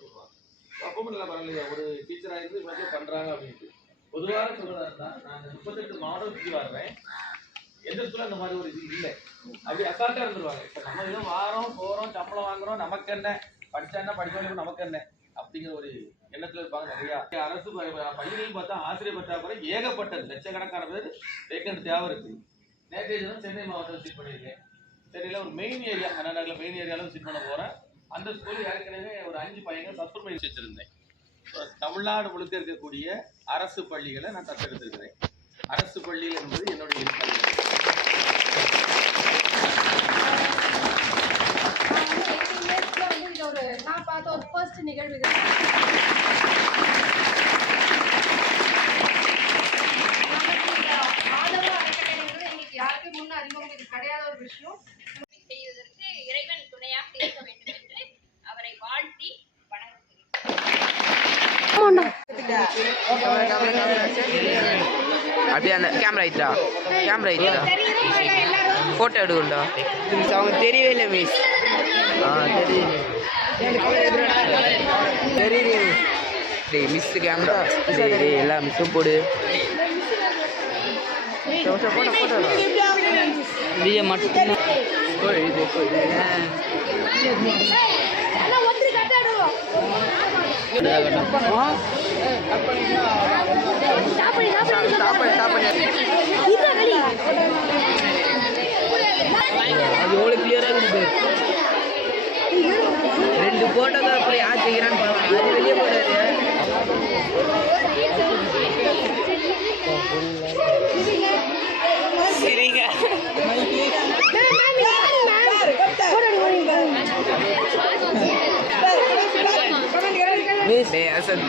பரவாயில்லையா ஒரு டீச்சராக இருந்து இவ்வளோ பண்ணுறாங்க அப்படின்ட்டு. பொதுவாக சொல்றதா இருந்தால் நான் முப்பத்தெட்டு மாவட்டத்துக்கு சுற்றி வர்றேன் எந்த ஸ்கூல்ல அந்த மாதிரி ஒரு இது இல்லை. அப்படி அசால்ட்டாக இருந்துருவாங்க. இப்போ நம்ம எதுவும் வாரோம் போகிறோம் சம்பளம் வாங்குறோம் நமக்கு என்ன? படித்தா என்ன? படிக்கணும் நமக்கு என்ன? அப்படிங்கிற ஒரு எண்ணத்தில் இருப்பாங்க நிறையா. அரசு ப- பள்ளிகளையும் பார்த்தா ஆசிரியர் பற்றாக்குறை ஏகப்பட்டது. லட்சக்கணக்கான பேர் வேக்கண்ட் தேவை இருக்குது நேற்றைய தினம் சென்னை மாவட்டம் விசிட் பண்ணியிருக்கேன். சென்னையில் ஒரு மெயின் ஏரியா அண்ணா நகரில் மெயின் ஏரியாவில் விசிட் பண்ண போகிறேன் அந்த ஸ்கூல் ஏற்கனவே ஒரு அஞ்சு பையங்க சஸ்பெண்ட் பண்ணி வச்சிருந்தேன். தமிழ்நாடு முழுக்க இருக்கக்கூடிய அரசு பள்ளிகளை நான் தத்தெடுத்திருக்கிறேன். அரசு பள்ளி என்பது என்னுடைய விருப்பம் ஒரு நான் பார்த்த ஒரு ஃபர்ஸ்ட் நிகழ்வு அப்படியே அந்த கேமரா ஐட்டா கேமரா ஐட்டா ஃபோட்டோ எடுக்கண்டா அவங்க தெரியவே இல்லை மிஸ் ஆ தெரியுது தெரியுது டேய் மிஸ் கேமரா டேய் டேய் எல்லா மிஸ்ஸும் போடு. விஜய் மட்டும் இது சாப்பாடு அது எவ்வளோ கிளியராக இருக்குது ரெண்டு போட்டோக்கு அப்படி ஆச்சுக்கிறான்னு டேய் அசன்